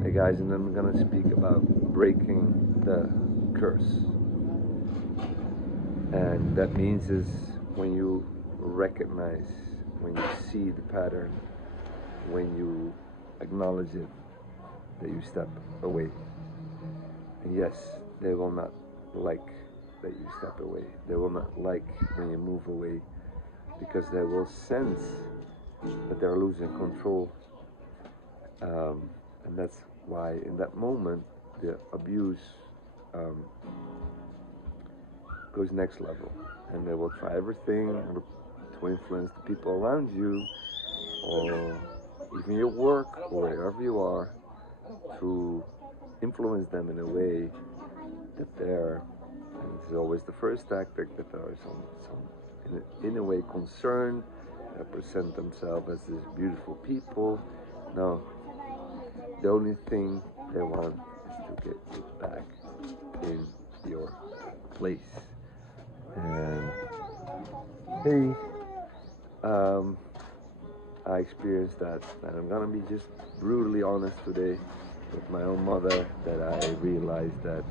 Hey guys, and I'm gonna speak about breaking the curse. And that means is when you recognize, when you see the pattern, when you acknowledge it, that you step away. And yes, they will not like that you step away. They will not like when you move away because they will sense that they're losing control. And that's why in that moment the abuse um, goes next level, and they will try everything to influence the people around you, or even your work, or wherever you are, to influence them in a way that they're, and this is always the first tactic, that there are some in a way concerned, that present themselves as these beautiful people. No, the only thing they want is to get you back in your place. And hey, um, I experienced that, and I'm gonna be just brutally honest today with my own mother, that I realized that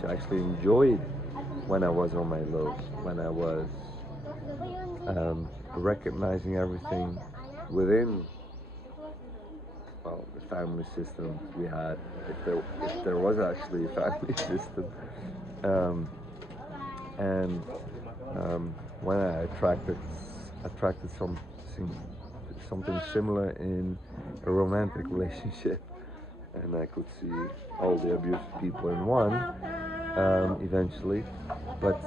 she actually enjoyed when I was on my low, when I was recognizing everything within, well, the family system we had, if there was actually a family system, um, and when I attracted something similar in a romantic relationship, and I could see all the abusive people in one eventually, but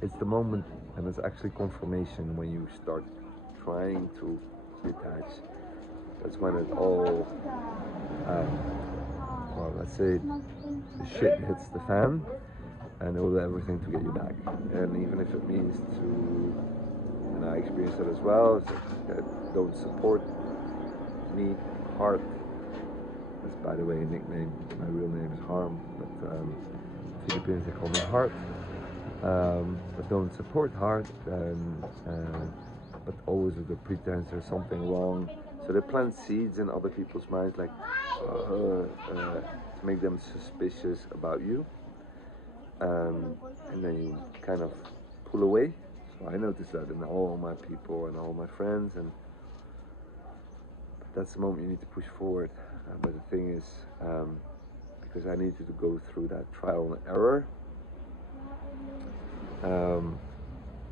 it's the moment, and it's actually confirmation when you start trying to detach. That's when it all, well, let's say the shit hits the fan, and it will do everything to get you back. And even if it means to, and I experienced it as well, is that don't support me, heart. That's, by the way, a nickname. My real name is Harm, but Philippines they call me Heart. But don't support Heart, and but always with the pretense there's something wrong. So they plant seeds in other people's minds, like to make them suspicious about you, and then you kind of pull away. So I noticed that in all my people and all my friends, and that's the moment you need to push forward. But the thing is, because I needed to go through that trial and error,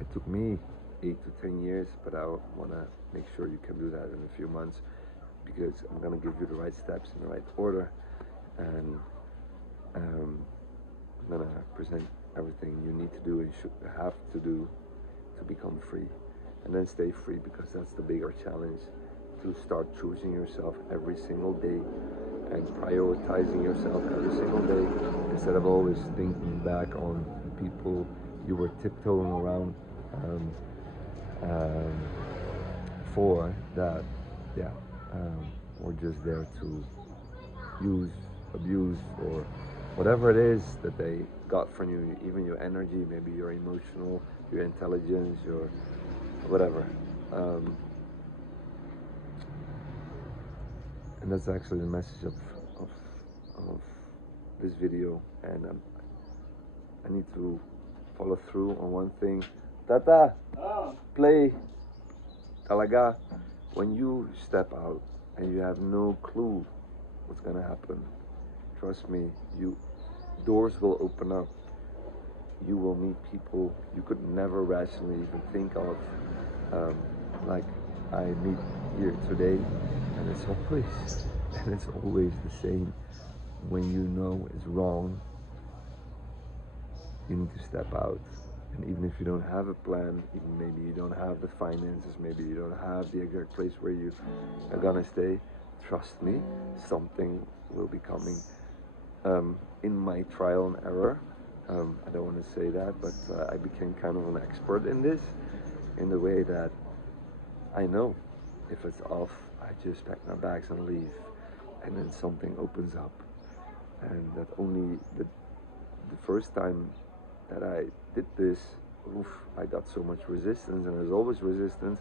it took me 8 to 10 years, but I want to make sure you can do that in a few months, because I'm going to give you the right steps in the right order, and I'm going to present everything you need to do and should have to do to become free, and then stay free, because that's the bigger challenge, to start choosing yourself every single day and prioritizing yourself every single day, instead of always thinking back on people you were tiptoeing around um, um, for, that, yeah, or just there to use, abuse, or whatever it is that they got from you, even your energy, maybe your emotional, your intelligence, your whatever. And that's actually the message of, of this video. And I need to follow through on one thing. Tata, play talaga. When you step out and you have no clue what's gonna happen, trust me, doors will open up. You will meet people you could never rationally even think of, like I meet here today, and it's always the same. When you know it's wrong, you need to step out. And even if you don't have a plan, even maybe you don't have the finances, maybe you don't have the exact place where you are gonna stay, trust me, something will be coming. In my trial and error, I don't want to say that, but I became kind of an expert in this, in the way that I know if it's off, I just pack my bags and leave, and then something opens up. And that only the first time that I did this, oof, I got so much resistance, and there's always resistance,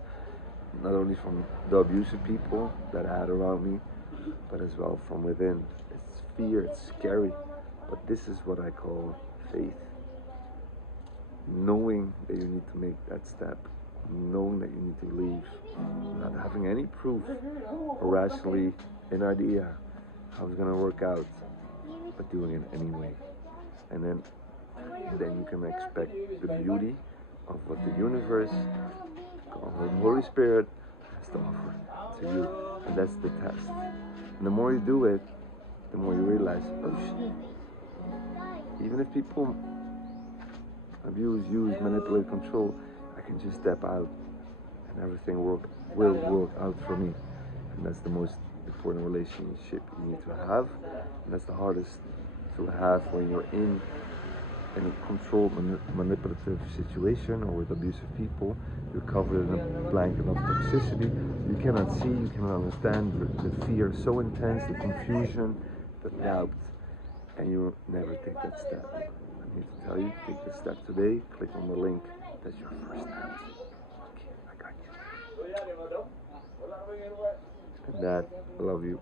not only from the abusive people that I had around me, but as well from within. It's fear, it's scary, but this is what I call faith. Knowing that you need to make that step, knowing that you need to leave, not having any proof or rationally an idea how it's going to work out, but doing it anyway. And then you can expect the beauty of what the universe, the Holy Spirit, has to offer to you. And that's the test. And the more you do it, the more you realize, oh shit, even if people abuse, use, manipulate, control, I can just step out and everything will work out for me. And that's the most important relationship you need to have. And that's the hardest to have when you're in a controlled, manipulative situation or with abusive people. You're covered in a blanket of toxicity. You cannot see, you cannot understand. The fear is so intense, the confusion, the doubt, and you never take that step. I need to tell you, take this step today. Click on the link. That's your first step. Okay, I got you. And Dad, I love you.